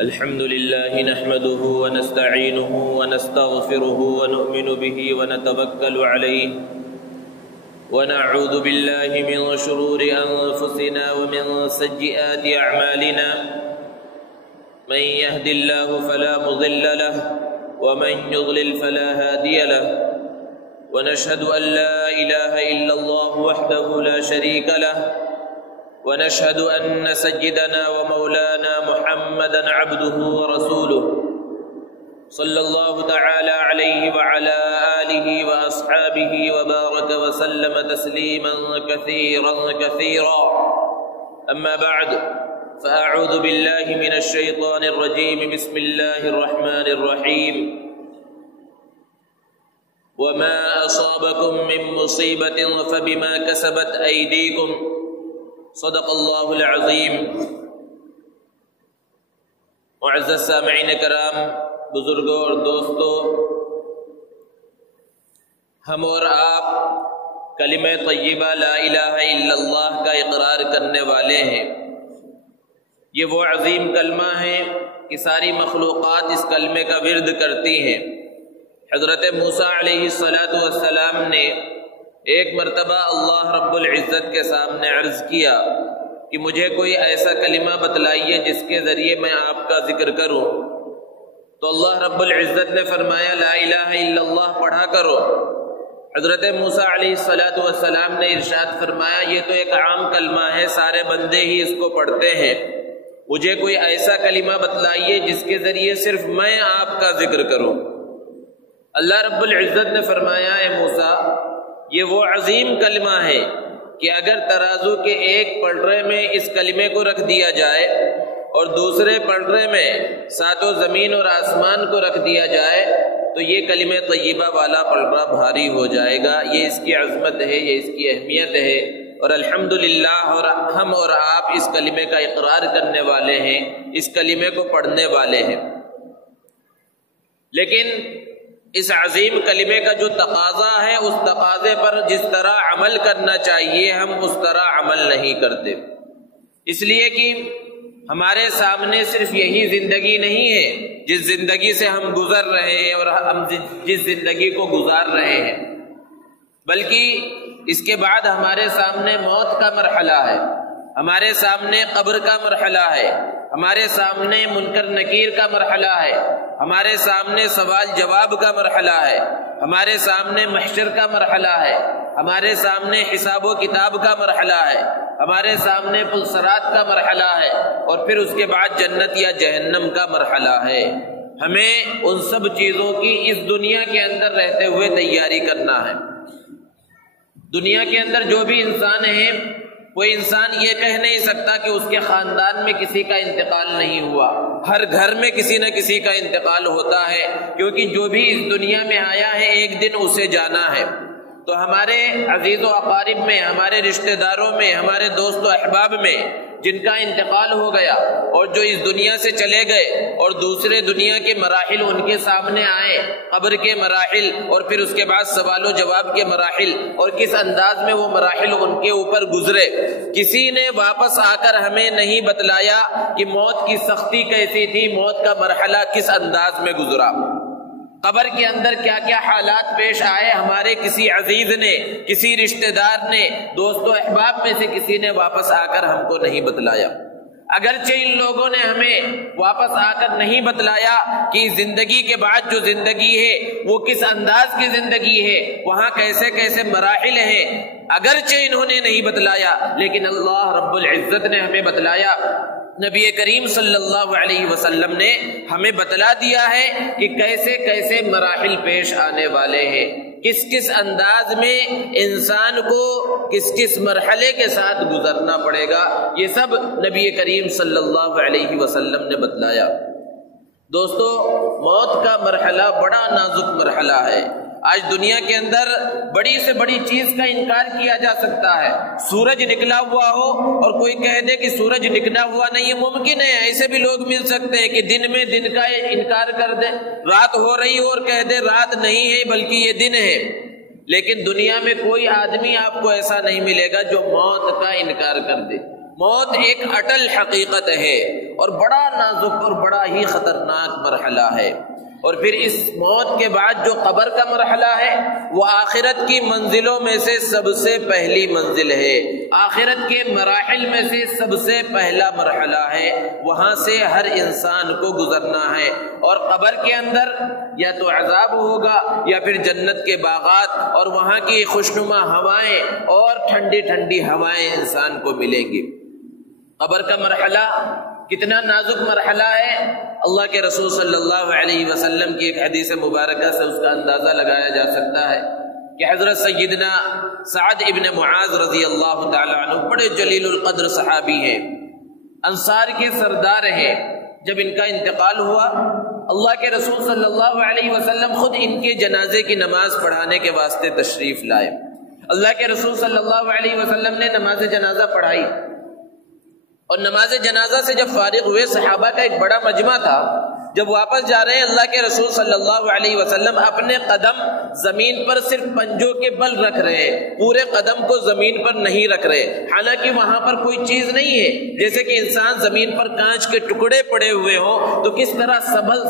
الحمد لله نحمده ونستعينه ونستغفره ونؤمن به ونتوكل عليه ونعوذ بالله من شرور أنفسنا ومن سيئات أعمالنا من يهد الله فلا مضل له ومن يضلل فلا هادي له ونشهد أن لا إله إلا الله وحده لا شريك له ونشهد أن سيدنا ومولانا محمدا عبده ورسوله صلى الله تعالى عليه وعلى آله وأصحابه وبارك وسلم تسليما كثيرا كثيرا. أما بعد فأعوذ بالله من الشيطان الرجيم. بسم الله الرحمن الرحيم. وما أصابكم من مصيبة فبما كسبت أيديكم صدق اللہ العظیم. معزز سامعین کرام، بزرگوں اور دوستوں، ہم اور آپ کلمہ طیبہ لا الہ الا اللہ کا اقرار کرنے والے ہیں. یہ وہ عظیم کلمہ ہے کہ ساری مخلوقات اس کلمے کا ورد کرتی ہیں. حضرت موسیٰ علیہ السلام نے ایک مرتبہ اللہ رب العزت کے سامنے عرض کیا کہ مجھے کوئی ایسا کلمہ بتلائیے جس کے ذریعے میں آپ کا ذکر کروں. تو اللہ رب العزت نے فرمایا لا الہ الا اللہ پڑھا کرو. حضرت موسیٰ علیہ السلام نے ارشاد فرمایا یہ تو ایک عام کلمہ ہے، سارے بندے ہی اس کو پڑھتے ہیں، مجھے کوئی ایسا کلمہ بتلائیے جس کے ذریعے صرف میں آپ کا ذکر کروں. اللہ رب العزت نے فرمایا اے موسیٰ، یہ وہ عظیم کلمہ ہے کہ اگر ترازو کے ایک پلڑے میں اس کلمے کو رکھ دیا جائے اور دوسرے پلڑے میں ساتوں زمین اور آسمان کو رکھ دیا جائے تو یہ کلمہ طیبہ والا پلڑا بھاری ہو جائے گا. یہ اس کی عظمت ہے، یہ اس کی اہمیت ہے، اور الحمدللہ اور ہم اور آپ اس کلمے کا اقرار کرنے والے ہیں، اس کلمے کو پڑھنے والے ہیں. لیکن اس عظیم کلمے کا جو تقاضا ہے اس تقاضے پر جس طرح عمل کرنا چاہیے ہم اس طرح عمل نہیں کرتے. اس لیے کہ ہمارے سامنے صرف یہی زندگی نہیں ہے جس زندگی سے ہم گزر رہے ہیں اور ہم جس زندگی کو گزار رہے ہیں، بلکہ اس کے بعد ہمارے سامنے موت کا مرحلہ ہے، ہمارے سامنے قبر کا مرحلہ ہے، ہمارے سامنے منکر نکیر کا مرحلہ ہے، ہمارے سامنے سوال جواب کا مرحلہ ہے، ہمارے سامنے محشر کا مرحلہ ہے، ہمارے سامنے حساب و کتاب کا مرحلہ ہے، ہمارے سامنے پلسرات کا مرحلہ ہے، اور پھر اس کے بعد جنت یا جہنم کا مرحلہ ہے. ہمیں ان سب چیزوں کی اس دنیا کے اندر رہتے ہوئے تیاری کرنا ہے. دنیا کے اندر جو بھی انسان ہے، کوئی انسان یہ کہہ نہیں سکتا کہ اس کے خاندان میں کسی کا انتقال نہیں ہوا. ہر گھر میں کسی نہ کسی کا انتقال ہوتا ہے، کیونکہ جو بھی اس دنیا میں آیا ہے ایک دن اسے جانا ہے. تو ہمارے عزیز و اقارب میں، ہمارے رشتہ داروں میں، ہمارے دوست و احباب میں جن کا انتقال ہو گیا اور جو اس دنیا سے چلے گئے اور دوسرے دنیا کے مراحل ان کے سامنے آئے، قبر کے مراحل اور پھر اس کے بعد سوال و جواب کے مراحل، اور کس انداز میں وہ مراحل ان کے اوپر گزرے، کسی نے واپس آ کر ہمیں نہیں بتلایا کہ موت کی سختی کیسی تھی، موت کا مرحلہ کس انداز میں گزرا، قبر کے اندر کیا کیا حالات پیش آئے. ہمارے کسی عزیز نے، کسی رشتہ دار نے، دوست و احباب میں سے کسی نے واپس آ کر ہم کو نہیں بتلایا. اگرچہ ان لوگوں نے ہمیں واپس آ کر نہیں بتلایا کہ زندگی کے بعد جو زندگی ہے وہ کس انداز کی زندگی ہے، وہاں کیسے کیسے مراحل ہیں، اگرچہ انہوں نے نہیں بتلایا لیکن اللہ رب العزت نے ہمیں بتلایا. نبی کریم صلی اللہ علیہ وسلم نے ہمیں بتلا دیا ہے کہ کیسے کیسے مراحل پیش آنے والے ہیں، کس کس انداز میں انسان کو کس کس مرحلے کے ساتھ گزرنا پڑے گا. یہ سب نبی کریم صلی اللہ علیہ وسلم نے بتلایا. دوستو، موت کا مرحلہ بڑا نازک مرحلہ ہے. آج دنیا کے اندر بڑی سے بڑی چیز کا انکار کیا جا سکتا ہے. سورج نکلا ہوا ہو اور کوئی کہہ دے کہ سورج نکلا ہوا نہیں ہے، ممکن ہے. ایسے بھی لوگ مل سکتے ہیں کہ دن میں دن کا انکار کر دے، رات ہو رہی ہو اور کہہ دے رات نہیں ہے بلکہ یہ دن ہے. لیکن دنیا میں کوئی آدمی آپ کو ایسا نہیں ملے گا جو موت کا انکار کر دے. موت ایک اٹل حقیقت ہے اور بڑا نازک اور بڑا ہی خطرناک مرحلہ ہے۔ اور پھر اس موت کے بعد جو قبر کا مرحلہ ہے وہ آخرت کی منزلوں میں سے سب سے پہلی منزل ہے، آخرت کے مراحل میں سے سب سے پہلا مرحلہ ہے، وہاں سے ہر انسان کو گزرنا ہے۔ اور قبر کے اندر یا تو عذاب ہوگا یا پھر جنت کے باغات اور وہاں کی خوشنما ہوائیں اور ٹھنڈی ٹھنڈی ہوائیں انسان کو ملیں گی۔ قبر کا مرحلہ کتنا نازک مرحلہ ہے، اللہ کے رسول صلی اللہ علیہ وسلم کی ایک حدیث مبارکہ سے اس کا اندازہ لگایا جا سکتا ہے کہ حضرت سیدنا سعد ابن معاذ رضی اللہ تعالیٰ عنہ بڑے جلیل القدر صحابی ہیں، انصار کے سردار ہیں۔ جب ان کا انتقال ہوا اللہ کے رسول صلی اللہ علیہ وسلم خود ان کے جنازے کی نماز پڑھانے کے واسطے تشریف لائے۔ اللہ کے رسول صلی اللہ علیہ وسلم نے نماز جنازہ پڑھائی اور نماز جنازہ سے جب فارغ ہوئے، صحابہ کا ایک بڑا مجمع تھا، جب واپس جا رہے ہیں اللہ کے رسول صلی اللہ علیہ وسلم اپنے قدم زمین پر صرف پنجوں کے بل رکھ رہے ہیں، پورے قدم کو زمین پر نہیں رکھ رہے، حالانکہ وہاں پر کوئی چیز نہیں ہے، جیسے کہ انسان زمین پر کانچ کے ٹکڑے پڑے ہوئے ہوں تو کس طرح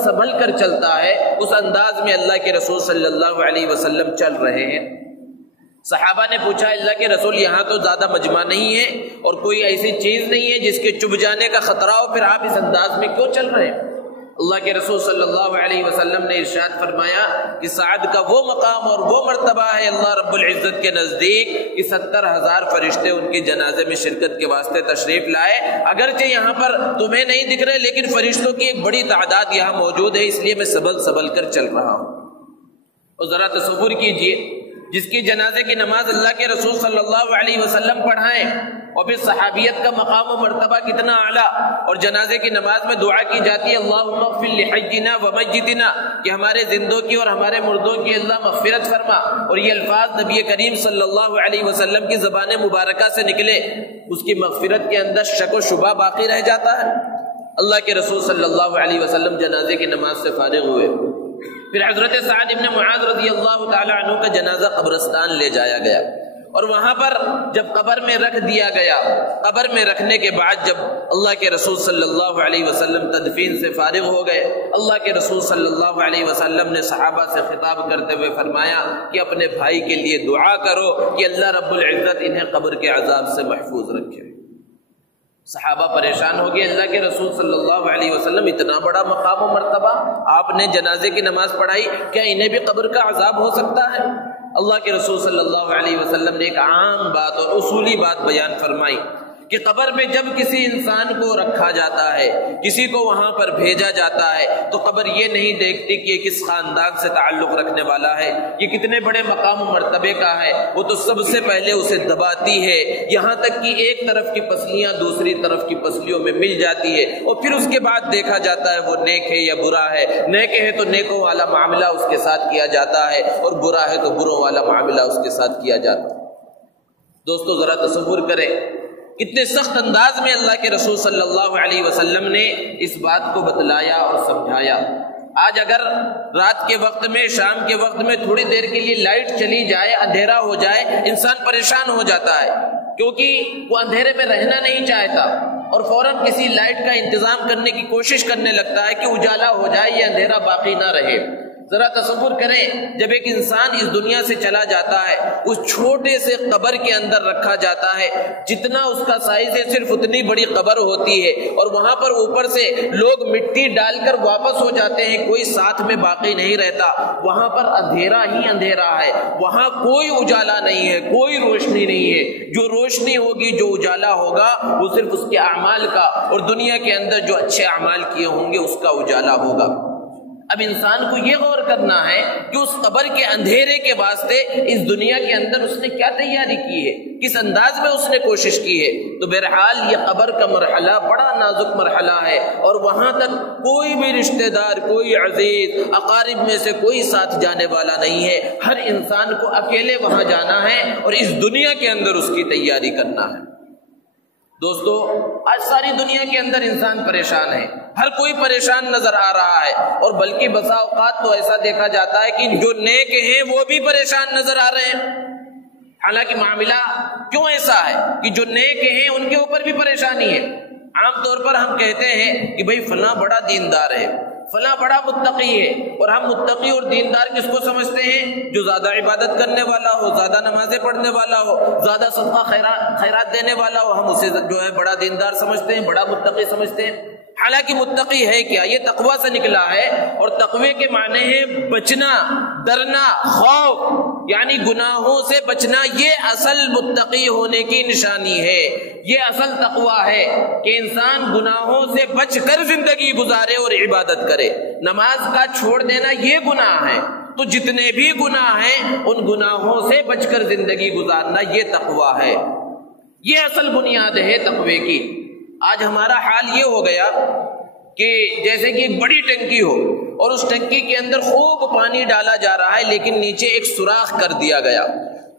سنبھل کر چلتا ہے، اس انداز میں اللہ کے رسول صلی اللہ علیہ وسلم چل رہے ہیں۔ صحابہ نے پوچھا اللہ کے رسول یہاں تو زیادہ مجمع نہیں ہے اور کوئی ایسی چیز نہیں ہے جس کے چب جانے کا خطرہ ہو، پھر آپ اس انداز میں کیوں چل رہے ہیں؟ اللہ کے رسول صلی اللہ علیہ وسلم نے ارشاد فرمایا کہ سعد کا وہ مقام اور وہ مرتبہ ہے اللہ رب العزت کے نزدیک کہ 70,000 فرشتے ان کے جنازے میں شرکت کے واسطے تشریف لائے، اگرچہ یہاں پر تمہیں نہیں دکھ رہے لیکن فرشتوں کی ایک بڑی تعداد یہاں موجود ہے، اس لیے میں سنبھل کر چل رہا ہوں۔ اور ذرا تصور کیجئے جس کی جنازے کی نماز اللہ کے رسول صلی اللہ علیہ وسلم پڑھائیں اور پھر صحابیت کا مقام و مرتبہ کتنا اعلیٰ، اور جنازے کی نماز میں دعا کی جاتی ہے اللہم اغفر لحینا ومیتنا، کہ ہمارے زندوں کی اور ہمارے مردوں کی اللہ مغفرت فرما، اور یہ الفاظ نبی کریم صلی اللہ علیہ وسلم کی زبان مبارکہ سے نکلے، اس کی مغفرت کے اندر شک و شبہ باقی رہ جاتا ہے۔ اللہ کے رسول صلی اللہ علیہ وسلم جنازے کی نماز سے فارغ ہوئے، پھر حضرت سعد ابن معاذ رضی اللہ تعالی عنہ کا جنازہ قبرستان لے جایا گیا، اور وہاں پر جب قبر میں رکھ دیا گیا، قبر میں رکھنے کے بعد جب اللہ کے رسول صلی اللہ علیہ وسلم تدفین سے فارغ ہو گئے، اللہ کے رسول صلی اللہ علیہ وسلم نے صحابہ سے خطاب کرتے ہوئے فرمایا کہ اپنے بھائی کے لیے دعا کرو کہ اللہ رب العزت انہیں قبر کے عذاب سے محفوظ رکھے۔ صحابہ پریشان ہو گئے، اللہ کے رسول صلی اللہ علیہ وسلم اتنا بڑا مقام و مرتبہ، آپ نے جنازے کی نماز پڑھائی، کیا انہیں بھی قبر کا عذاب ہو سکتا ہے؟ اللہ کے رسول صلی اللہ علیہ وسلم نے ایک عام بات اور اصولی بات بیان فرمائی کہ قبر میں جب کسی انسان کو رکھا جاتا ہے، کسی کو وہاں پر بھیجا جاتا ہے، تو قبر یہ نہیں دیکھتی کہ یہ کس خاندان سے تعلق رکھنے والا ہے، یہ کتنے بڑے مقام و مرتبے کا ہے، وہ تو سب سے پہلے اسے دباتی ہے، یہاں تک کہ ایک طرف کی پسلیاں دوسری طرف کی پسلیوں میں مل جاتی ہے، اور پھر اس کے بعد دیکھا جاتا ہے وہ نیک ہے یا برا ہے، نیک ہے تو نیکوں والا معاملہ اس کے ساتھ کیا جاتا ہے، اور برا ہے تو بروں والا معاملہ اس کے ساتھ کیا جاتا ہے۔ دوستو ذرا تصور کریں کتنے سخت انداز میں اللہ کے رسول صلی اللہ علیہ وسلم نے اس بات کو بتلایا اور سمجھایا۔ آج اگر رات کے وقت میں، شام کے وقت میں تھوڑی دیر کے لیے لائٹ چلی جائے، اندھیرا ہو جائے، انسان پریشان ہو جاتا ہے کیونکہ وہ اندھیرے میں رہنا نہیں چاہتا اور فوراً کسی لائٹ کا انتظام کرنے کی کوشش کرنے لگتا ہے کہ اجالا ہو جائے، یہ اندھیرا باقی نہ رہے۔ ذرا تصور کریں جب ایک انسان اس دنیا سے چلا جاتا ہے، اس چھوٹے سے قبر کے اندر رکھا جاتا ہے، جتنا اس کا سائز ہے صرف اتنی بڑی قبر ہوتی ہے، اور وہاں پر اوپر سے لوگ مٹی ڈال کر واپس ہو جاتے ہیں، کوئی ساتھ میں باقی نہیں رہتا، وہاں پر اندھیرا ہی اندھیرا ہے، وہاں کوئی اجالا نہیں ہے، کوئی روشنی نہیں ہے، جو روشنی ہوگی، جو اجالا ہوگا وہ صرف اس کے اعمال کا، اور دنیا کے اندر جو اچھے اعمال کیے ہوں گے اس کا اجالا ہوگا۔ اب انسان کو یہ غور کرنا ہے کہ اس قبر کے اندھیرے کے واسطے اس دنیا کے اندر اس نے کیا تیاری کی ہے، کس انداز میں اس نے کوشش کی ہے۔ تو بہرحال یہ قبر کا مرحلہ بڑا نازک مرحلہ ہے، اور وہاں تک کوئی بھی رشتہ دار، کوئی عزیز، اقارب میں سے کوئی ساتھ جانے والا نہیں ہے، ہر انسان کو اکیلے وہاں جانا ہے اور اس دنیا کے اندر اس کی تیاری کرنا ہے۔ دوستو آج ساری دنیا کے اندر انسان پریشان ہے، ہر کوئی پریشان نظر آ رہا ہے، اور بلکہ بسا اوقات تو ایسا دیکھا جاتا ہے کہ جو نیک ہیں وہ بھی پریشان نظر آ رہے ہیں۔ حالانکہ معاملہ کیوں ایسا ہے کہ جو نیک ہیں ان کے اوپر بھی پریشانی ہے۔ عام طور پر ہم کہتے ہیں کہ بھئی فلاں بڑا دیندار ہے، فلاں بڑا متقی ہے، اور ہم متقی اور دیندار کس کو سمجھتے ہیں؟ جو زیادہ عبادت کرنے والا ہو، زیادہ نمازیں پڑھنے والا ہو، زیادہ صدقہ خیرات دینے والا ہو، ہم اسے جو ہے بڑا دیندار سمجھتے ہیں، بڑا متقی سمجھتے ہیں۔ حالانکہ متقی ہے کیا؟ یہ تقوی سے نکلا ہے، اور تقوی کے معنی ہے بچنا، ڈرنا، خوف، یعنی گناہوں سے بچنا۔ یہ اصل متقی ہونے کی نشانی ہے، یہ اصل تقوی ہے کہ انسان گناہوں سے بچ کر زندگی گزارے اور عبادت کرے۔ نماز کا چھوڑ دینا یہ گناہ ہے، تو جتنے بھی گناہ ہیں ان گناہوں سے بچ کر زندگی گزارنا یہ تقوی ہے، یہ اصل بنیاد ہے تقوی کی۔ آج ہمارا حال یہ ہو گیا کہ جیسے کہ ایک بڑی ٹنکی ہو اور اس ٹنکی کے اندر خوب پانی ڈالا جا رہا ہے، لیکن نیچے ایک سوراخ کر دیا گیا۔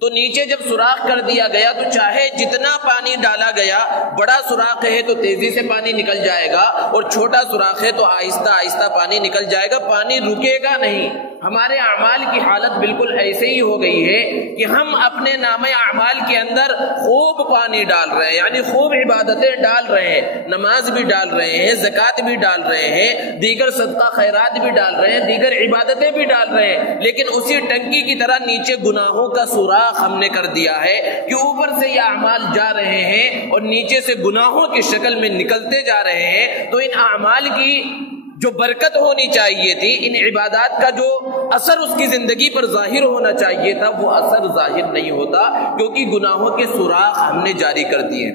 تو نیچے جب سوراخ کر دیا گیا تو چاہے جتنا پانی ڈالا گیا، بڑا سوراخ ہے تو تیزی سے پانی نکل جائے گا، اور چھوٹا سوراخ ہے تو آہستہ آہستہ پانی نکل جائے گا، پانی رکے گا نہیں۔ ہمارے اعمال کی حالت بالکل ایسے ہی ہو گئی ہے کہ ہم اپنے نامہ اعمال کے اندر خوب پانی ڈال رہے ہیں، یعنی خوب عبادتیں ڈال رہے ہیں، نماز بھی ڈال رہے ہیں، زکوٰۃ بھی ڈال رہے ہیں، دیگر صدقہ خیرات بھی ڈال رہے ہیں، دیگر عبادتیں بھی ڈال رہے ہیں، لیکن اسی ٹنکی کی طرح نیچے گناہوں کا سوراخ ہم نے کر دیا ہے کہ اوپر سے یہ اعمال جا رہے ہیں اور نیچے سے گناہوں کی شکل میں نکلتے جا رہے ہیں۔ تو ان اعمال کی جو برکت ہونی چاہیے تھی، ان عبادات کا جو اثر اس کی زندگی پر ظاہر ہونا چاہیے تھا، وہ اثر ظاہر نہیں ہوتا، کیونکہ گناہوں کے سوراخ ہم نے جاری کر دیے،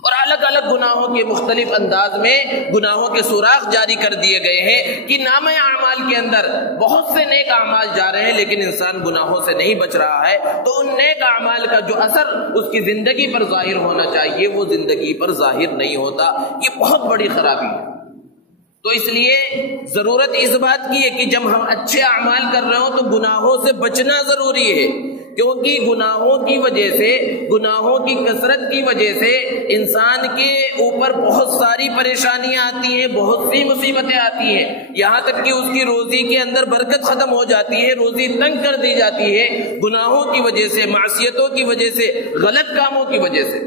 اور الگ الگ گناہوں کے مختلف انداز میں گناہوں کے سوراخ جاری کر دیے گئے ہیں کہ نامہ اعمال کے اندر بہت سے نیک اعمال جا رہے ہیں، لیکن انسان گناہوں سے نہیں بچ رہا ہے، تو ان نیک اعمال کا جو اثر اس کی زندگی پر ظاہر ہونا چاہیے وہ زندگی پر ظاہر نہیں ہوتا۔ یہ بہت بڑی خرابی ہے۔ تو اس لیے ضرورت اس بات کی ہے کہ جب ہم اچھے اعمال کر رہے ہوں تو گناہوں سے بچنا ضروری ہے، کیونکہ گناہوں کی وجہ سے، گناہوں کی کثرت کی وجہ سے انسان کے اوپر بہت ساری پریشانیاں آتی ہیں، بہت سی مصیبتیں آتی ہیں، یہاں تک کہ اس کی روزی کے اندر برکت ختم ہو جاتی ہے، روزی تنگ کر دی جاتی ہے، گناہوں کی وجہ سے، معصیتوں کی وجہ سے، غلط کاموں کی وجہ سے۔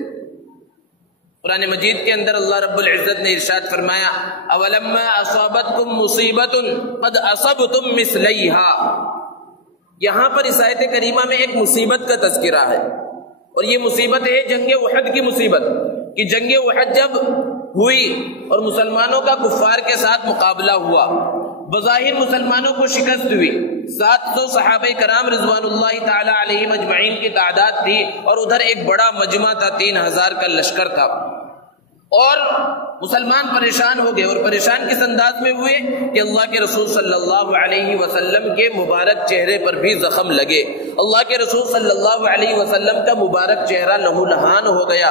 قرآن مجید کے اندر اللہ رب العزت نے ارشاد فرمایا، اولما اصابتکم مصیبت قد اصبتم مثلیہا۔ یہاں پر اس آیت کریمہ میں ایک مصیبت کا تذکرہ ہے، اور یہ مصیبت ہے جنگ احد کی مصیبت، کہ جنگ احد جب ہوئی اور مسلمانوں کا کفار کے ساتھ مقابلہ ہوا، بظاہر مسلمانوں کو شکست ہوئی، 700 صحابہ کرام رضوان اللہ تعالی علیہم اجمعین کی تعداد تھی، اور ادھر ایک بڑا مجمع تھا، 3000 کا لشکر تھا، اور مسلمان پریشان ہو گئے، اور پریشان کس انداز میں ہوئے کہ اللہ کے رسول صلی اللہ علیہ وسلم کے مبارک چہرے پر بھی زخم لگے، اللہ کے رسول صلی اللہ علیہ وسلم کا مبارک چہرہ لہو لہان ہو گیا۔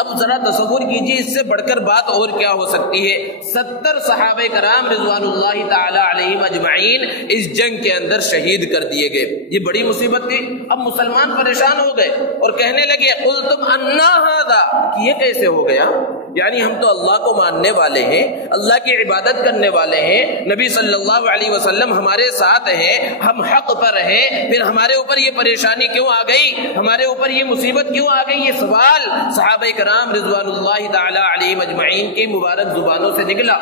اب ذرا تصور کیجئے اس سے بڑھ کر بات اور کیا ہو سکتی ہے، 70 صحابہ کرام رضوان اللہ تعالی علیہم اجمعین اس جنگ کے اندر شہید کر دیے گئے۔ یہ بڑی مصیبت تھی۔ اب مسلمان پریشان ہو گئے اور کہنے لگے قلتم انا ھذا، کہ یہ کیسے ہو گیا، یعنی ہم تو اللہ کو ماننے والے ہیں، اللہ کی عبادت کرنے والے ہیں، نبی صلی اللہ علیہ وسلم ہمارے ساتھ ہیں، ہم حق پر ہیں، پھر ہمارے اوپر یہ پریشانی کیوں آ گئی، ہمارے اوپر یہ مصیبت کیوں آ گئی؟ یہ سوال صحابہ کرام رضوان اللہ تعالی علیہم اجمعین کی مبارک زبانوں سے نکلا۔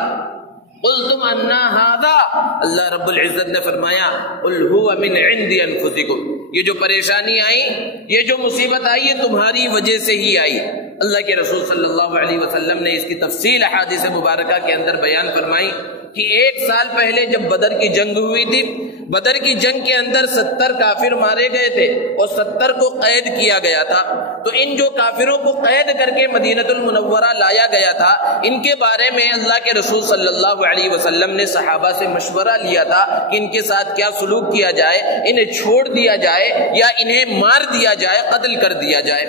قلتم انا ھذا، اللہ رب العزت نے فرمایا قل ھو من عند انفسکم، یہ جو پریشانی آئی، یہ جو مصیبت آئی، یہ تمہاری وجہ سے ہی آئی۔ اللہ کے رسول صلی اللہ علیہ وسلم نے اس کی تفصیل احادیث مبارکہ کے اندر بیان فرمائی کہ 1 سال پہلے جب بدر کی جنگ ہوئی تھی، بدر کی جنگ کے اندر 70 کافر مارے گئے تھے اور 70 کو قید کیا گیا تھا۔ تو ان جو کافروں کو قید کر کے مدینہ المنورہ لایا گیا تھا، ان کے بارے میں اللہ کے رسول صلی اللہ علیہ وسلم نے صحابہ سے مشورہ لیا تھا کہ ان کے ساتھ کیا سلوک کیا جائے، انہیں چھوڑ دیا جائے یا انہیں مار دیا جائے، قتل کر دیا جائے۔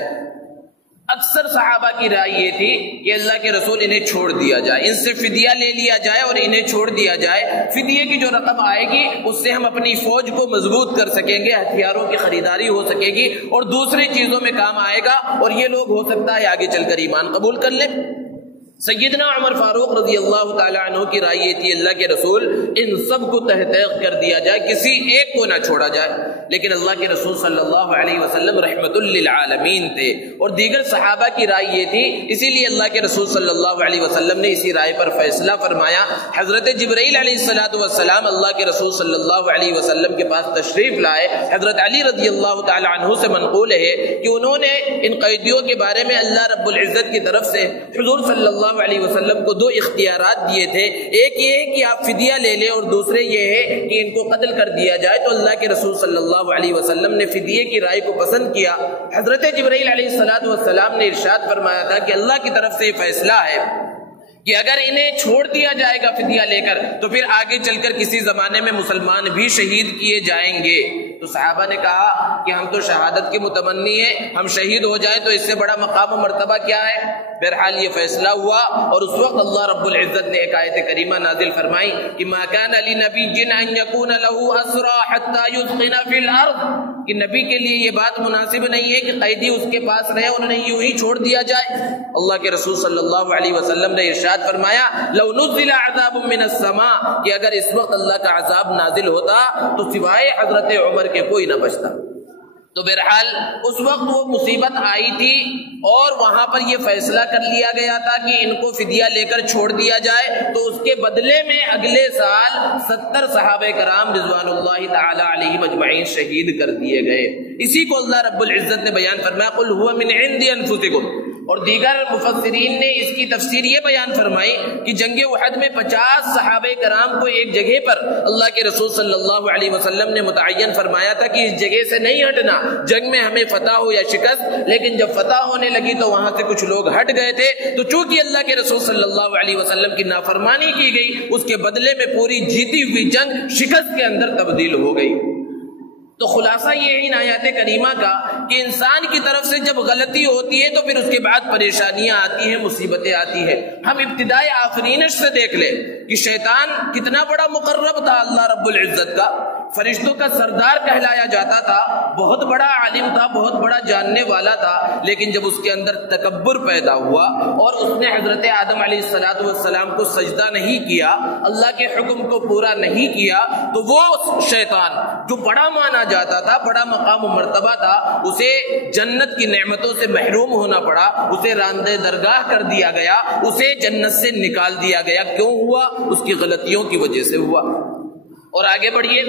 اکثر صحابہ کی رائے یہ تھی کہ اللہ کے رسول انہیں چھوڑ دیا جائے، ان سے فدیہ لے لیا جائے اور انہیں چھوڑ دیا جائے، فدیے کی جو رقم آئے گی اس سے ہم اپنی فوج کو مضبوط کر سکیں گے، ہتھیاروں کی خریداری ہو سکے گی اور دوسری چیزوں میں کام آئے گا، اور یہ لوگ ہو سکتا ہے آگے چل کر ایمان قبول کر لیں۔ سیدنا عمر فاروق رضی اللہ تعالی عنہ کی رائے یہ تھی اللہ کے رسول ان سب کو تحت کر دیا جائے، کسی ایک کو نہ چھوڑا جائے۔ لیکن اللہ کے رسول صلی اللہ علیہ وسلم رحمت للعالمین تھے اور دیگر صحابہ کی رائے یہ تھی، اسی لیے اللہ کے رسول صلی اللہ علیہ وسلم نے اسی رائے پر فیصلہ فرمایا۔ حضرت جبرائیل علیہ السلام اللہ کے رسول صلی اللہ علیہ وسلم کے پاس تشریف لائے۔ حضرت علی رضی اللہ تعالی عنہ سے منقول ہے کہ انہوں نے ان قیدیوں کے بارے میں اللہ رب العزت کی طرف سے حضور صلی اللہ علیہ وسلم کو دو اختیارات دیے تھے، ایک یہ ہے کہ آپ فدیہ لے لیں اور دوسرے یہ ہے کہ ان کو قتل کر دیا جائے۔ تو اللہ کے رسول صلی اللہ علیہ وسلم نے فدیے کی رائے کو پسند کیا۔ حضرت جبرائیل علیہ السلام نے ارشاد فرمایا تھا کہ اللہ کی طرف سے یہ فیصلہ ہے کہ اگر انہیں چھوڑ دیا جائے گا فدیہ لے کر تو پھر آگے چل کر کسی زمانے میں مسلمان بھی شہید کیے جائیں گے۔ تو صحابہ نے کہا کہ ہم تو شہادت کے متمنی ہیں، ہم شہید ہو جائیں تو اس سے بڑا مقام و مرتبہ کیا ہے؟ بہرحال یہ فیصلہ ہوا اور اس وقت اللہ رب العزت نے ایک آیت کریمہ نازل فرمائی کہ ما کان لنبی ان یکون له اسرى حتى يثخن في الارض، کہ نبی کے لیے یہ بات مناسب نہیں ہے کہ قیدی اس کے پاس رہے اور انہیں یوں ہی چھوڑ دیا جائے۔ اللہ کے رسول صلی اللہ علیہ وسلم نے ارشاد فرمایا لو نزل عذاب من السماء، کہ اگر اس وقت اللہ کا عذاب نازل ہوتا تو سوائے حضرت عمر کے کوئی نہ بچتا۔ تو بہرحال اس وقت وہ مصیبت آئی تھی اور وہاں پر یہ فیصلہ کر لیا گیا تھا کہ ان کو فدیہ لے کر چھوڑ دیا جائے، تو اس کے بدلے میں اگلے سال 70 صحابہ کرام رضوان اللہ تعالی علیہم اجمعین شہید کر دیے گئے۔ اسی کو اللہ رب العزت نے بیان فرمایا قل هو من عند انفسکم، اور دیگر مفسرین نے اس کی تفسیر یہ بیان فرمائی کہ جنگ احد میں 50 صحابہ کرام کو ایک جگہ پر اللہ کے رسول صلی اللہ علیہ وسلم نے متعین فرمایا تھا کہ اس جگہ سے نہیں ہٹنا، جنگ میں ہمیں فتح ہو یا شکست، لیکن جب فتح ہونے لگی تو وہاں سے کچھ لوگ ہٹ گئے تھے، تو چونکہ اللہ کے رسول صلی اللہ علیہ وسلم کی نافرمانی کی گئی، اس کے بدلے میں پوری جیتی ہوئی جنگ شکست کے اندر تبدیل ہو گئی۔ تو خلاصہ یہ ہے ان آیات کریمہ کا کہ انسان کی طرف سے جب غلطی ہوتی ہے تو پھر اس کے بعد پریشانیاں آتی ہیں، مصیبتیں آتی ہیں۔ ہم ابتدائی آفرینش سے دیکھ لیں کہ شیطان کتنا بڑا مقرب تھا اللہ رب العزت کا، فرشتوں کا سردار کہلایا جاتا تھا، بہت بڑا عالم تھا، بہت بڑا جاننے والا تھا، لیکن جب اس کے اندر تکبر پیدا ہوا اور اس نے حضرت آدم علیہ السلام کو سجدہ نہیں کیا، اللہ کے حکم کو پورا نہیں کیا، تو وہ شیطان جو بڑا مانا جاتا تھا، بڑا مقام و مرتبہ تھا، اسے جنت کی نعمتوں سے محروم ہونا پڑا، اسے راندے درگاہ کر دیا گیا، اسے جنت سے نکال دیا گیا۔ کیوں ہوا؟ اس کی غلطیوں کی وجہ سے ہوا۔ اور آگے بڑھیے،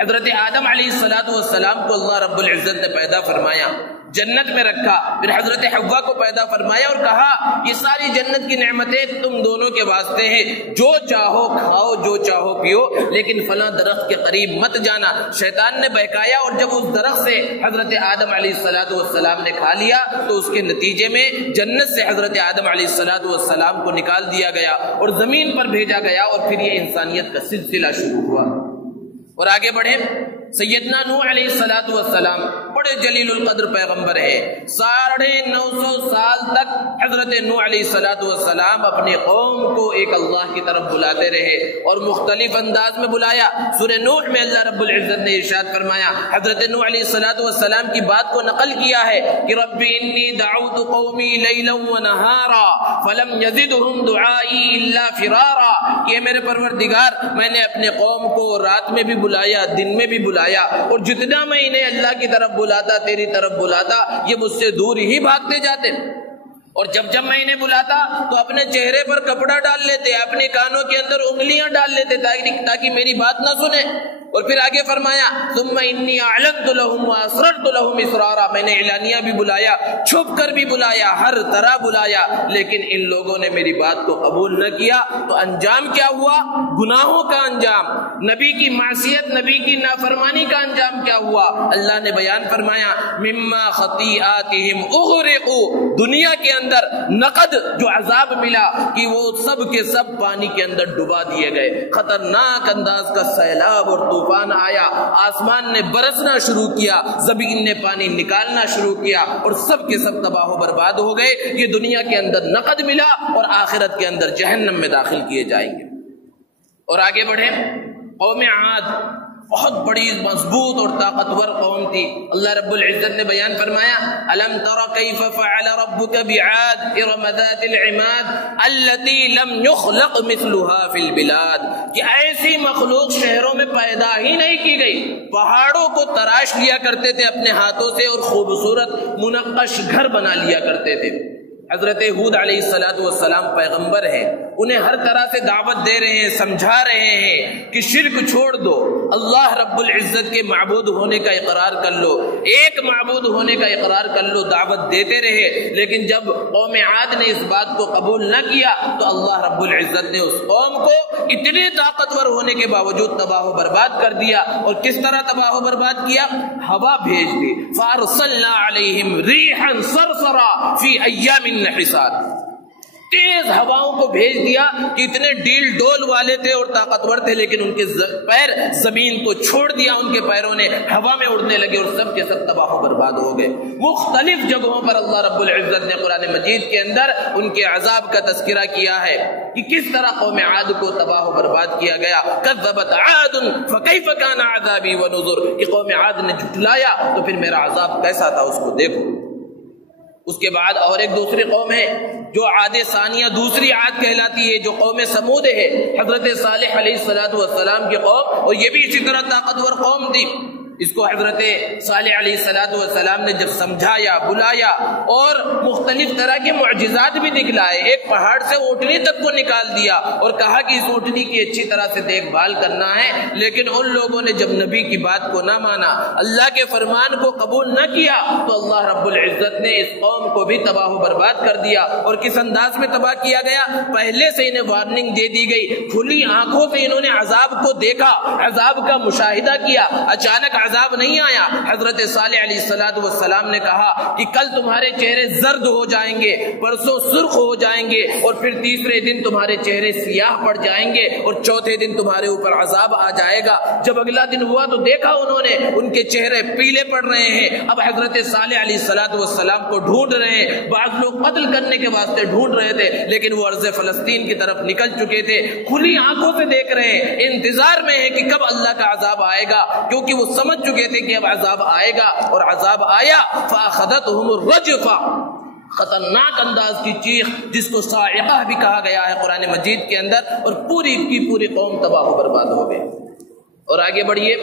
حضرت آدم علیہ السلام کو اللہ رب العزت نے پیدا فرمایا، جنت میں رکھا، پھر حضرت حوا کو پیدا فرمایا اور کہا یہ ساری جنت کی نعمتیں تم دونوں کے واسطے ہیں، جو چاہو کھاؤ، جو چاہو پیو، لیکن فلاں درخت کے قریب مت جانا۔ شیطان نے بہکایا اور جب اس درخت سے حضرت آدم علیہ السلام نے کھا لیا تو اس کے نتیجے میں جنت سے حضرت آدم علیہ السلام کو نکال دیا گیا اور زمین پر بھیجا گیا، اور پھر یہ انسانیت کا سلسلہ شروع ہوا۔ اور آگے بڑھیں، سیدنا نوح علیہ السلام بڑے جلیل القدر پیغمبر ہے، 950 سال تک حضرت نوح علیہ السلام اپنی قوم کو ایک اللہ کی طرف بلاتے رہے اور مختلف انداز میں بلایا۔ سورہ نوح میں اللہ رب العزت نے ارشاد فرمایا، حضرت نوح علیہ السلام کی بات کو نقل کیا ہے کہ رب انی دعوت قومی لیلا ونہارا فلم یزدہم دعائی الا فرارا، کہ میرے پروردگار میں نے اپنے قوم کو رات میں بھی بلایا، دن میں بھی بلایا، اور جتنا میں انہیں اللہ کی طرف بلاتا، تیری طرف بلاتا، یہ مجھ سے دور ہی بھاگتے جاتے، اور جب میں انہیں بلاتا تو اپنے چہرے پر کپڑا ڈال لیتے، اپنے کانوں کے اندر انگلیاں ڈال لیتے تاکہ میری بات نہ سنیں۔ اور پھر آگے فرمایا ثم انی اعلنت لهم واسررت لهم اسرارا، میں نے اعلانیہ بھی بلایا، چھپ کر بھی بلایا، ہر طرح بلایا، لیکن ان لوگوں نے میری بات کو قبول نہ کیا، تو انجام کیا ہوا؟ گناہوں کا انجام، نبی کی معصیت، نبی کی نافرمانی کا انجام کیا ہوا؟ اللہ نے بیان فرمایا مما خطیئاتہم اغرقوا، دنیا کے اندر نقد جو عذاب ملا کہ وہ سب کے سب پانی کے اندر ڈبا دیے گئے، خطرناک انداز کا سیلاب اور طوفان آیا، آسمان نے برسنا شروع کیا، زمین نے پانی نکالنا شروع کیا، اور سب کے سب تباہ و برباد ہو گئے۔ یہ دنیا کے اندر نقد ملا اور آخرت کے اندر جہنم میں داخل کیے جائیں گے۔ اور آگے بڑھیں، قوم عاد بہت بڑی مضبوط اور طاقتور قوم تھی. اللہ رب العزت نے بیان فرمایا الم تر کیف فعل ربک بعاد ارم ذات العماد التي لم يخلق مثلها في البلاد، کہ ایسی مخلوق شہروں میں پیدا ہی نہیں کی گئی. پہاڑوں کو تراش لیا کرتے تھے اپنے ہاتھوں سے اور خوبصورت منقش گھر بنا لیا کرتے تھے. حضرت ہود علیہ السلام پیغمبر ہیں، انہیں ہر طرح سے دعوت دے رہے ہیں، سمجھا رہے ہیں کہ شرک چھوڑ دو، اللہ رب العزت کے معبود ہونے کا اقرار کر لو، ایک معبود ہونے کا اقرار کر لو. دعوت دیتے رہے، لیکن جب قوم عاد نے اس بات کو قبول نہ کیا تو اللہ رب العزت نے اس قوم کو اتنے طاقتور ہونے کے باوجود تباہ و برباد کر دیا. اور کس طرح تباہ و برباد کیا؟ ہوا بھیج دی. فارسلنا علیہم ریحا صرصرا فی ایام نحسات، تیز ہواؤں کو بھیج دیا کہ اتنے ڈیل ڈول والے تھے اور طاقتور تھے، لیکن ان کے پیر زمین کو چھوڑ دیا، ان کے پیروں نے ہوا میں اڑنے لگے اور سب کے سب تباہ و برباد ہو گئے. مختلف جگہوں پر اللہ رب العزت نے قرآن مجید کے اندر ان کے عذاب کا تذکرہ کیا ہے کہ کس طرح قوم عاد کو تباہ و برباد کیا گیا. کذبت عاد فکیف کان عذابی ونذر، کہ قوم عاد نے جھٹلایا تو پھر میرا عذاب کیسا تھا اس کو دیکھو. اس کے بعد اور ایک دوسری قوم ہے جو عاد ثانیہ دوسری عاد کہلاتی ہے، جو قوم سمود ہے، حضرت صالح علیہ السلام کی قوم، اور یہ بھی اسی طرح طاقتور قوم تھی. اس کو حضرت صالح علیہ السلام نے جب سمجھایا، بلایا اور مختلف طرح کے معجزات بھی دکھلائے، ایک پہاڑ سے اونٹنی تک کو نکال دیا اور کہا کہ اس اونٹنی کی اچھی طرح سے دیکھ بھال کرنا ہے. لیکن ان لوگوں نے جب نبی کی بات کو نہ مانا، اللہ کے فرمان کو قبول نہ کیا، تو اللہ رب العزت نے اس قوم کو بھی تباہ و برباد کر دیا. اور کس انداز میں تباہ کیا گیا؟ پہلے سے انہیں وارننگ دے دی گئی، کھلی آنکھوں سے انہوں نے عذاب کو دیکھا، عذاب کا مشاہدہ کیا، اچانک عذاب نہیں آیا. حضرت صالح علیہ السلام نے کہا کہ کل تمہارے چہرے زرد ہو جائیں گے، پرسوں سرخ ہو جائیں گے، اور پھر تیسرے دن تمہارے چہرے سیاہ پڑ جائیں گے، اور چوتھے دن تمہارے اوپر عذاب آ جائے گا. جب اگلا دن ہوا تو دیکھا انہوں نے ان کے چہرے پیلے پڑ رہے ہیں. اب حضرت صالح علیہ السلام کو ڈھونڈ رہے ہیں. بعض لوگ قتل کرنے کے واسطے ڈھونڈ رہے تھے، لیکن وہ ارض فلسطین کی طرف نکل چکے تھے. کھلی آنکھوں سے دیکھ رہے ہیں، انتظار میں ہے کہ کب اللہ کا عذاب آئے گا، کیونکہ وہ سمجھ چکے تھے کہ اب عذاب آئے گا. اور عذاب آیا. فاخذتهم الرجفہ، خطرناک انداز کی چیخ جس کو صاعقہ بھی کہا گیا ہے قرآن مجید کے اندر، اور پوری کی پوری قوم تباہ و برباد ہو گئی. اور آگے بڑھیے،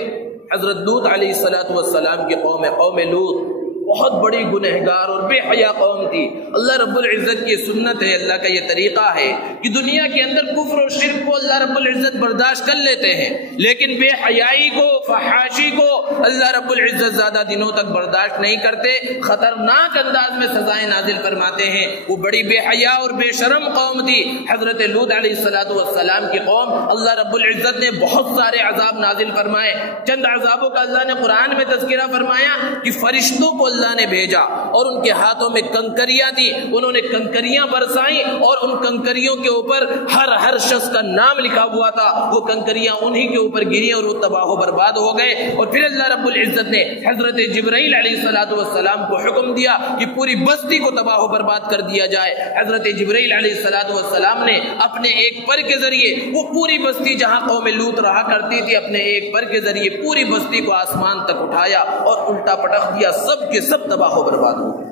حضرت لوط علیہ السلام کی قوم لوط بہت بڑی گنہگار اور بے حیا قوم تھی. اللہ رب العزت کی سنت ہے، اللہ کا یہ طریقہ ہے کہ دنیا کے اندر کفر اور شرک کو اللہ رب العزت برداشت کر لیتے ہیں، لیکن بے حیائی کو، فحاشی کو اللہ رب العزت زیادہ دنوں تک برداشت نہیں کرتے، خطرناک انداز میں سزائیں نازل فرماتے ہیں. وہ بڑی بے حیا اور بے شرم قوم تھی حضرت لوط علیہ السلام کی قوم. اللہ رب العزت نے بہت سارے عذاب نازل فرمائے. چند عذابوں کا اللہ نے قرآن میں تذکرہ فرمایا کہ فرشتوں کو اللہ نے بھیجا اور ان کے ہاتھوں میں کنکریاں تھی، انہوں نے کنکریاں برسائیں اور ان کنکریوں کے اوپر ہر شخص کا نام لکھا ہوا تھا. وہ کنکریاں انہی کے اوپر گری اور وہ تباہ و برباد ہو گئے. اور پھر اللہ رب العزت نے حضرت جبرائیل علیہ السلام کو حکم دیا کہ پوری بستی کو تباہ و برباد کر دیا جائے. حضرت جبرائیل علیہ السلام نے اپنے ایک پر کے ذریعے وہ پوری بستی جہاں قوم لوط رہا کرتی تھی، اپنے ایک پر کے ذریعے پوری بستی کو آسمان تک اٹھایا اور الٹا پٹخ دیا، سب کے سب تباہ و برباد ہو گئے.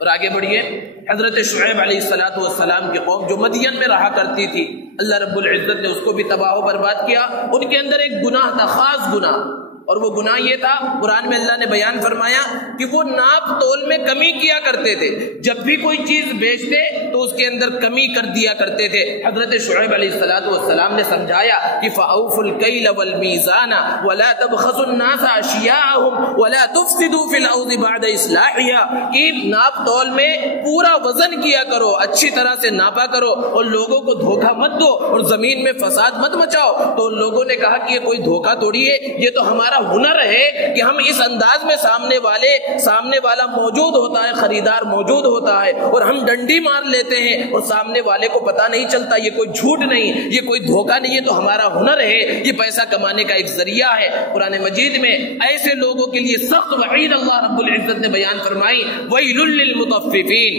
اور آگے بڑھیے، حضرت شعیب علیہ السلام کی قوم جو مدین میں رہا کرتی تھی، اللہ رب العزت نے اس کو بھی تباہ و برباد کیا. ان کے اندر ایک گناہ تھا، خاص گناہ، اور وہ گناہ یہ تھا، قرآن میں اللہ نے بیان فرمایا کہ وہ ناپ تول میں کمی کیا کرتے تھے. جب بھی کوئی چیز بیچتے تو اس کے اندر کمی کر دیا کرتے تھے. حضرت شعیب علیہ السلام نے سمجھایا کہ فَأَوْفُوا الْكَيْلَ وَالْمِيزَانَ وَلَا تَبْخَسُوا النَّاسَ أَشْيَاءَهُمْ وَلَا تُفْسِدُوا فِي الْأَرْضِ بَعْدَ إِصْلَاحِهَا، کہ ناپ تول میں پورا وزن کیا کرو، اچھی طرح سے ناپا کرو اور لوگوں کو دھوکہ مت دو اور زمین میں فساد مت مچاؤ. تو ان لوگوں نے کہا کہ یہ کوئی دھوکہ توڑی ہے، یہ تو ہمارا ہنر ہے کہ ہم اس انداز میں سامنے والا موجود ہوتا ہے، خریدار موجود ہوتا ہے، اور ہم ڈنڈی مار لیتے ہیں اور سامنے والے کو پتہ نہیں چلتا. یہ کوئی جھوٹ نہیں، یہ کوئی دھوکہ نہیں، یہ تو ہمارا ہنر ہے، یہ پیسہ کمانے کا ایک ذریعہ ہے. قرآن مجید میں ایسے لوگوں کے لیے سخت وعید اللہ رب العزت نے بیان فرمائی، وَيْلٌ لِّلْمُطَفِّفِينَ،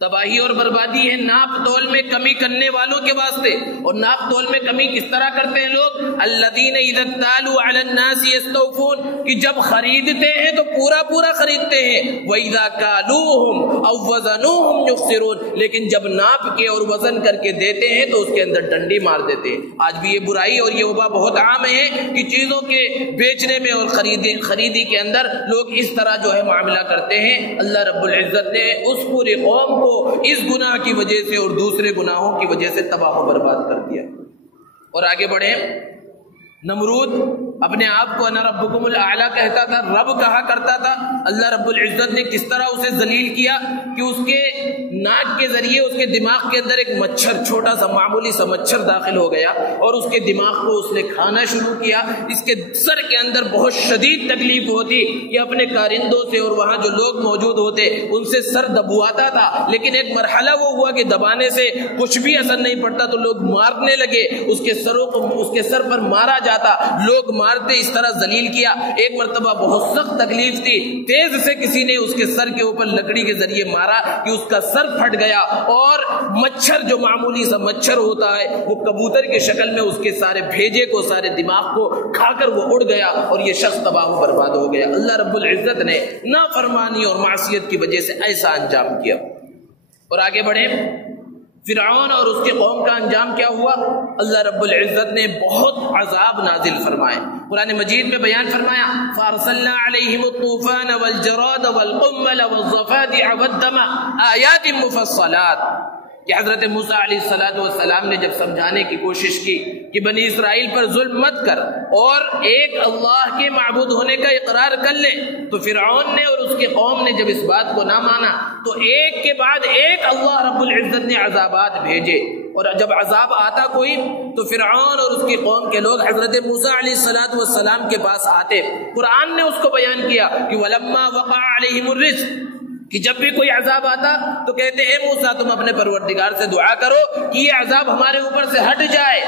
تباہی اور بربادی ہے ناپ تول میں کمی کرنے والوں کے واسطے. اور ناپ تول میں کمی کس طرح کرتے ہیں لوگ؟ الذین اذا اکتالوا علی الناس یستوفون، کہ جب خریدتے ہیں تو پورا پورا خریدتے ہیں. واذا کالوہم او وزنوہم یخسرون، لیکن جب ناپ کے اور وزن کر کے دیتے ہیں تو اس کے اندر ڈنڈی مار دیتے ہیں. آج بھی یہ برائی اور یہ وبا بہت عام ہے کہ چیزوں کے بیچنے میں اور خریدی کے اندر لوگ اس طرح جو ہے معاملہ کرتے ہیں. اللہ رب العزت نے اس پوری قوم کو اس گناہ کی وجہ سے اور دوسرے گناہوں کی وجہ سے تباہ و برباد کر دیا. اور آگے بڑھیں. نمرود اپنے آپ کو انا ربکم الاعلی کہتا تھا، رب کہا کرتا تھا. اللہ رب العزت نے کس طرح اسے ذلیل کیا کہ اس کے ناک کے ذریعے اس کے دماغ کے اندر ایک مچھر، چھوٹا سا معمولی سا مچھر داخل ہو گیا اور اس کے دماغ کو اس نے کھانا شروع کیا. اس کے سر کے اندر بہت شدید تکلیف ہوتی کہ اپنے کارندوں سے اور وہاں جو لوگ موجود ہوتے ان سے سر دبواتا تھا، لیکن ایک مرحلہ وہ ہوا کہ دبانے سے کچھ بھی اثر نہیں پڑتا تو لوگ مارنے لگے. اس کے سر پر مارا جاتا، لوگ مارتے، اس طرح ذلیل کیا. ایک مرتبہ بہت سخت تکلیف تھی، تیز سے کسی نے اس کے سر کے اوپر لکڑی کے ذریعے مارا کہ اس کا سر پھٹ گیا اور مچھر جو معمولی سا مچھر ہوتا ہے وہ کبوتر کی شکل میں اس کے سارے بھیجے کو، سارے دماغ کو کھا کر وہ اڑ گیا اور یہ شخص تباہ و برباد ہو گیا. اللہ رب العزت نے نافرمانی اور معصیت کی وجہ سے ایسا انجام کیا. اور آگے بڑھیں. فرعون اور اس کی قوم کا انجام کیا ہوا؟ اللہ رب العزت نے بہت عذاب نازل فرمائے. قرآن مجید میں بیان فرمایا فارسلنا علیہم الطوفان والجراد والقمل والضفادع والدم آیات مفصلات، کہ حضرت موسیٰ علیہ السلام نے جب سمجھانے کی کوشش کی کہ بنی اسرائیل پر ظلم مت کر اور ایک اللہ کے معبود ہونے کا اقرار کر لے، تو فرعون نے اور اس کی قوم نے جب اس بات کو نہ مانا تو ایک کے بعد ایک اللہ رب العزت نے عذابات بھیجے. اور جب عذاب آتا کوئی تو فرعون اور اس کی قوم کے لوگ حضرت موسیٰ علیہ السلام کے پاس آتے. قرآن نے اس کو بیان کیا کہ وَلَمَّا وَقَعَ عَلَيْهِمُ الرِّجْزُ، کہ جب بھی کوئی عذاب آتا تو کہتے اے موسیٰ تم اپنے پروردگار سے دعا کرو کہ یہ عذاب ہمارے اوپر سے ہٹ جائے.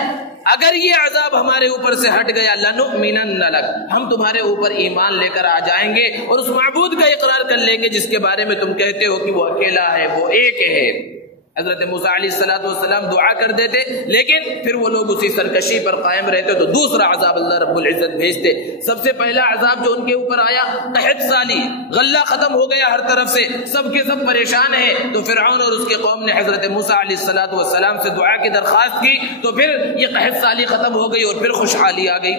اگر یہ عذاب ہمارے اوپر سے ہٹ گیا لَنُؤْمِنَنَّ لَكَ، ہم تمہارے اوپر ایمان لے کر آ جائیں گے اور اس معبود کا اقرار کر لیں گے جس کے بارے میں تم کہتے ہو کہ وہ اکیلا ہے، وہ ایک ہے. حضرت موسیٰ علیہ السلام دعا کر دیتے، لیکن پھر وہ لوگ اسی سرکشی پر قائم رہتے تو دوسرا عذاب اللہ رب العزت بھیجتے. سب سے پہلا عذاب جو ان کے اوپر آیا قحط سالی، غلہ ختم ہو گیا ہر طرف سے، سب کے سب پریشان ہیں. تو فرعون اور اس کے قوم نے حضرت موسیٰ علیہ السلام سے دعا کی درخواست کی تو پھر یہ قحط سالی ختم ہو گئی اور پھر خوشحالی آ گئی.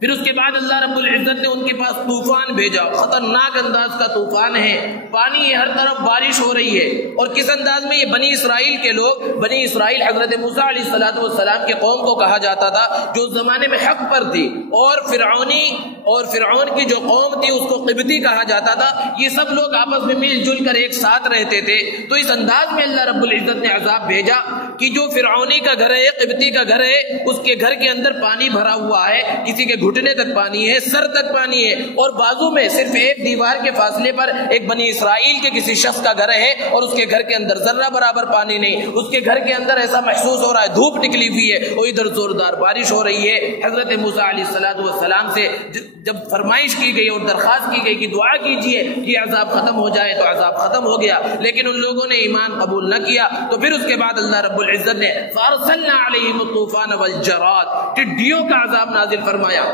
پھر اس کے بعد اللہ رب العزت نے ان کے پاس طوفان بھیجا، خطرناک انداز کا طوفان ہے، پانی ہر طرف بارش ہو رہی ہے. اور کس انداز میں؟ یہ بنی اسرائیل کے لوگ، بنی اسرائیل حضرت موسیٰ علیہ السلام کے قوم کو کہا جاتا تھا جو اس زمانے میں حق پر تھی، اور فرعون کی جو قوم تھی اس کو قبطی کہا جاتا تھا. یہ سب لوگ آپس میں مل جل کر ایک ساتھ رہتے تھے. تو اس انداز میں اللہ رب العزت نے عذاب بھیجا کہ جو فرعونی کا گھر ہے، قبطی کا گھر ہے، اس کے گھر کے اندر پانی بھرا ہوا ہے، کسی کے گھٹنے تک پانی ہے، سر تک پانی ہے، اور بازو میں صرف ایک دیوار کے فاصلے پر ایک بنی اسرائیل کے کسی شخص کا گھر ہے اور اس کے گھر کے اندر ذرہ برابر پانی نہیں. اس کے گھر کے اندر ایسا محسوس ہو رہا ہے دھوپ نکلی ہوئی ہے اور ادھر زوردار بارش ہو رہی ہے. حضرت موسیٰ علیہ السلام سے جب فرمائش کی گئی اور درخواست کی گئی کہ دعا کیجئے کہ عذاب ختم ہو جائے، تو عذاب ختم ہو گیا، لیکن ان لوگوں نے ایمان قبول نہ کیا. تو پھر اس کے بعد اللہ رب العزت نے فارسلنا علیہم الطوفان والجراد، ٹڈیوں کا عذاب نازل فرمایا.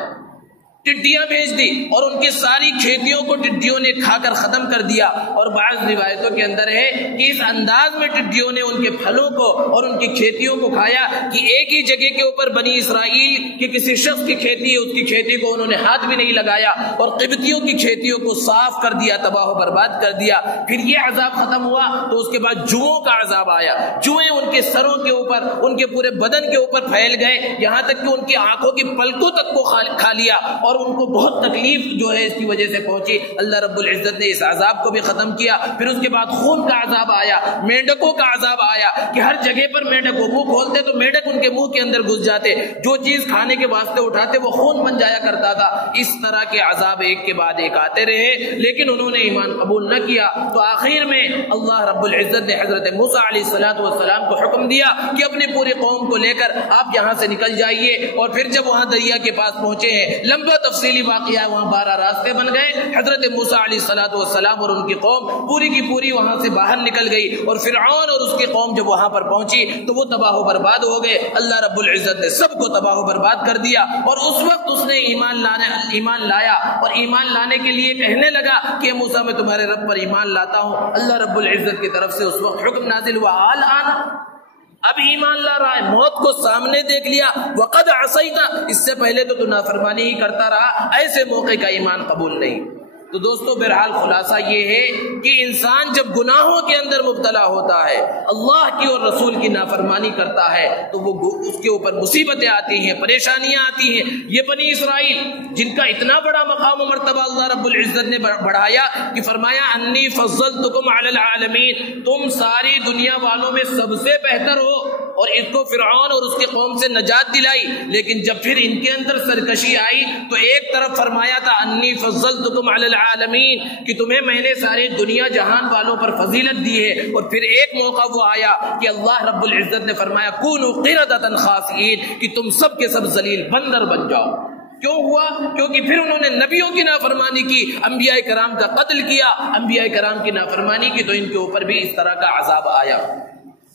ٹڈیاں بھیج دی اور ان کی ساری کھیتیوں کو ٹڈیوں نے کھا کر ختم کر دیا. اور بعض روایتوں کے اندر ہے کہ اس انداز میں ٹڈیوں نے ان کے پھلوں کو اور ان کی کھیتیوں کو کھایا کہ ایک ہی جگہ کے اوپر بنی اسرائیل کی کسی شخص کی کھیتی ہے، اس کی کھیتی کو انہوں نے ہاتھ بھی نہیں لگایا اور قبطیوں کی کھیتیوں کو صاف کر دیا، تباہ و برباد کر دیا. پھر یہ عذاب ختم ہوا تو اس کے بعد جوؤں کا عذاب آیا. جوئیں ان کے سروں کے اوپر، ان کے پورے بدن کے اوپر پھیل گئے، یہاں تک کہ ان کی آنکھوں کی پلکوں تک کو کھا لیا اور ان کو بہت تکلیف جو ہے اس کی وجہ سے پہنچی. اللہ رب العزت نے اس عذاب کو بھی ختم کیا. پھر اس کے بعد خون کا عذاب آیا، مینڈکوں کا عذاب آیا کہ ہر جگہ پر مینڈک وہ منہ کھولتے تو مینڈک ان کے منہ کے اندر گھس جاتے، جو چیز کھانے کے واسطے اٹھاتے وہ خون بن جایا کرتا تھا. اس طرح کے عذاب ایک کے بعد ایک آتے رہے، لیکن انہوں نے ایمان قبول نہ کیا. تو آخر میں اللہ رب العزت نے حضرت موسیٰ علیہ السلام کو حکم دیا کہ اپنی پوری قوم کو لے کر آپ یہاں سے نکل جائیے. اور پھر جب وہاں دریا کے پاس پہنچے ہیں، لمبا تفصیلی واقعہ ہے. وہاں 12 راستے بن گئے. حضرت موسیٰ علیہ السلام اور ان کی قوم پوری کی پوری وہاں سے باہر نکل گئی, اور فرعون اور اس کی قوم جب وہاں پر پہنچی تو وہ تباہ و برباد ہو گئے. اللہ رب العزت نے سب کو تباہ و برباد کر دیا. اور اس وقت اس نے ایمان لایا, اور ایمان لانے کے لیے کہنے لگا کہ موسیٰ میں تمہارے رب پر ایمان لاتا ہوں. اللہ رب العزت کی طرف سے اس وقت حکم نازل ہوا, آنا اب ایمان لا رہا ہے, موت کو سامنے دیکھ لیا. وقد عصیت, اس سے پہلے تو نافرمانی ہی کرتا رہا, ایسے موقع کا ایمان قبول نہیں. تو دوستو بہرحال خلاصہ یہ ہے کہ انسان جب گناہوں کے اندر مبتلا ہوتا ہے, اللہ کی اور رسول کی نافرمانی کرتا ہے, تو وہ اس کے اوپر مصیبتیں آتی ہیں, پریشانیاں آتی ہیں. یہ بنی اسرائیل جن کا اتنا بڑا مقام و مرتبہ اللہ رب العزت نے بڑھایا کہ فرمایا انی فضلتکم علی العالمین, تم ساری دنیا والوں میں سب سے بہتر ہو. اور اس کو فرعون اور اس کی قوم سے نجات دلائی. لیکن جب پھر ان کے اندر سرکشی آئی تو ایک طرف فرمایا تھا انی فضلتکم علی العالمین, کہ تمہیں میں نے ساری دنیا جہان والوں پر فضیلت دی ہے. اور پھر ایک موقع وہ آیا کہ اللہ رب العزت نے فرمایا کونوا قردۃ خاسئین, کہ تم سب کے سب ذلیل بندر بن جاؤ. کیوں ہوا؟ کیونکہ پھر انہوں نے نبیوں کی نافرمانی کی, انبیاء کرام کا قتل کیا, انبیاء کرام کی نافرمانی کی, تو ان کے اوپر بھی اس طرح کا عذاب آیا.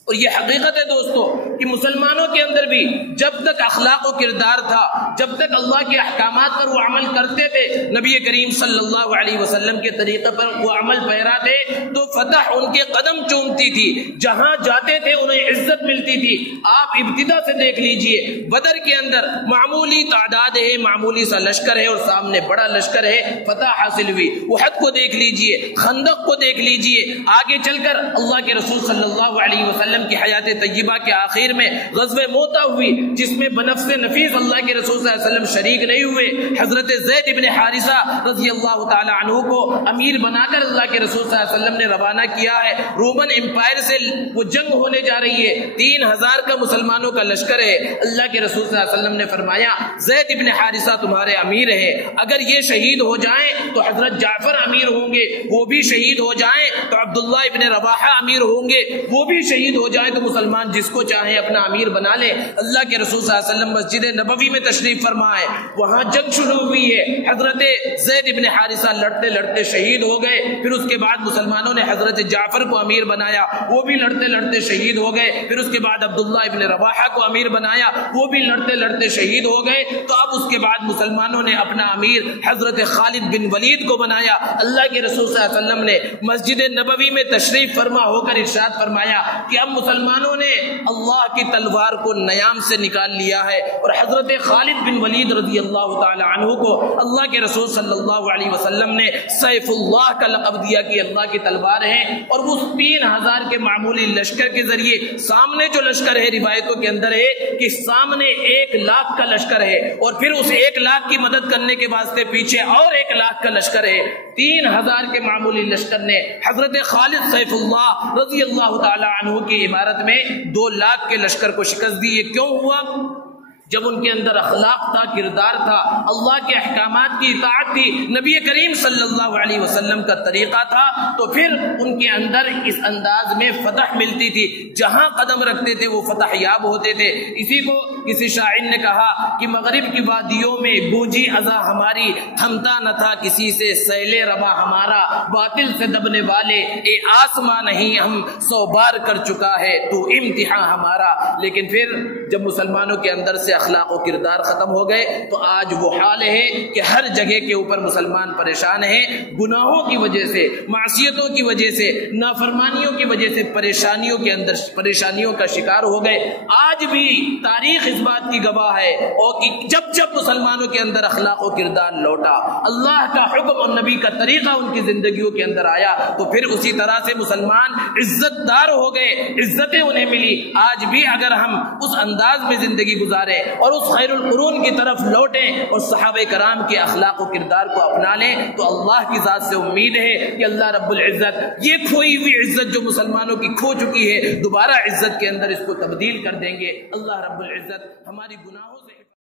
اور یہ حقیقت ہے دوستو کہ مسلمانوں کے اندر بھی جب تک اخلاق و کردار تھا, جب تک اللہ کے احکامات پر وہ عمل کرتے تھے, نبی کریم صلی اللہ علیہ وسلم کے طریقے پر وہ عمل پیرا تھے, تو فتح ان کے قدم چومتی تھی. جہاں جاتے تھے انہیں عزت ملتی تھی. آپ ابتدا سے دیکھ لیجئے, بدر کے اندر معمولی تعداد ہے, معمولی سا لشکر ہے, اور سامنے بڑا لشکر ہے, فتح حاصل ہوئی. احد کو دیکھ لیجئے, خندق کو دیکھ لیجئے, آگے چل کر اللہ کے رسول صلی اللہ علیہ وسلم کی حیات طیبہ کے آخر میں غزوہ موتا ہوئی, جس میں بنفس نفیس اللہ کے رسول صلی اللہ علیہ وسلم شریک نہیں ہوئے. حضرت زید ابن حارثہ رضی اللہ تعالی عنہ کو امیر بنا کر اللہ کے رسول صلی اللہ علیہ وسلم نے روانہ کیا ہے. رومن امپائر سے وہ جنگ ہونے جا رہی ہے, 3000 کا مسلمانوں کا لشکر ہے. اللہ کے رسول صلی اللہ علیہ وسلم نے فرمایا زید ابن حارثہ تمہارے امیر ہے, اگر یہ شہید ہو جائیں تو حضرت جعفر امیر ہوں گے, وہ بھی شہید ہو جائیں تو عبداللہ ابن رواحہ امیر ہوں گے, وہ بھی شہید ہو جائیں تو مسلمان جس کو چاہیں اپنا امیر بنا لے. اللہ کے رسول صلی اللہ علیہ وسلم مسجد نبوی میں تشریف فرما ہے, وہاں جنگ شروع ہوئی ہے. حضرت زید ابن حارثہ لڑتے لڑتے شہید ہو گئے. پھر اس کے بعد مسلمانوں نے حضرت جعفر کو امیر بنایا, وہ بھی لڑتے لڑتے شہید ہو گئے. پھر اس کے بعد عبداللہ ابن رواحہ کو امیر بنایا, وہ بھی لڑتے لڑتے شہید ہو گئے. تو اب اس کے بعد مسلمانوں نے اپنا امیر حضرت خالد بن ولید کو بنایا. اللہ کے رسول صلی اللہ علیہ وسلم نے مسجد نبوی میں تشریف فرما ہو کر ارشاد فرمایا کہ اب مسلمانوں نے اللہ کی تلوار کو نیام سے نکال لیا ہے, اور حضرت خالد بن ولید رضی اللہ تعالی عنہ کو اللہ کے رسول صلی اللہ علیہ وسلم نے سیف اللہ کا لقب دیا کہ اللہ کی تلوار ہے. اور وہ 3000 کے معمولی لشکر کے ذریعے, سامنے جو لشکر ہے روایتوں کے اندر ہے کہ سامنے 1,00,000 کا لشکر ہے, اور پھر اس 1,00,000 کی مدد کرنے کے واسطے پیچھے اور 1,00,000 کا لشکر ہے. 3000 کے معمولی لشکر نے حضرت خالد سیف اللہ رضی اللہ تعالی عنہ کی عمارت میں 2,00,000 کے لشکر کو شکست دی. یہ کیوں ہوا؟ جب ان کے اندر اخلاق تھا, کردار تھا, اللہ کے احکامات کی اطاعت تھی, نبی کریم صلی اللہ علیہ وسلم کا طریقہ تھا, تو پھر ان کے اندر اس انداز میں فتح ملتی تھی. جہاں قدم رکھتے تھے وہ فتح یاب ہوتے تھے. اسی کو کسی شاعر نے کہا کہ مغرب کی وادیوں میں گونجی اذا ہماری, تھمتا نہ تھا کسی سے سیل روا ہمارا, باطل سے دبنے والے اے آسمان نہیں ہم 100 بار کر چکا ہے تو امتحان ہمارا. لیکن پھر جب مسلمانوں کے اندر سے اخلاق و کردار ختم ہو گئے تو آج وہ حال ہے کہ ہر جگہ کے اوپر مسلمان پریشان ہیں, گناہوں کی وجہ سے, معصیتوں کی وجہ سے, نافرمانیوں کی وجہ سے پریشانیوں کے اندر پریشانیوں کا شکار ہو گئے. آج بھی تاریخ اس بات کی گواہ ہے اور کہ جب جب مسلمانوں کے اندر اخلاق و کردار لوٹا, اللہ کا حکم اور نبی کا طریقہ ان کی زندگیوں کے اندر آیا, تو پھر اسی طرح سے مسلمان عزت دار ہو گئے, عزتیں انہیں ملی. آج بھی اگر ہم اس انداز میں زندگی گزارے اور اس خیر القرون کی طرف لوٹیں اور صحابہ کرام کے اخلاق و کردار کو اپنا لیں, تو اللہ کی ذات سے امید ہے کہ اللہ رب العزت یہ کھوئی ہوئی عزت جو مسلمانوں کی کھو چکی ہے دوبارہ عزت کے اندر اس کو تبدیل کر دیں گے. اللہ رب العزت ہماری گناہوں سے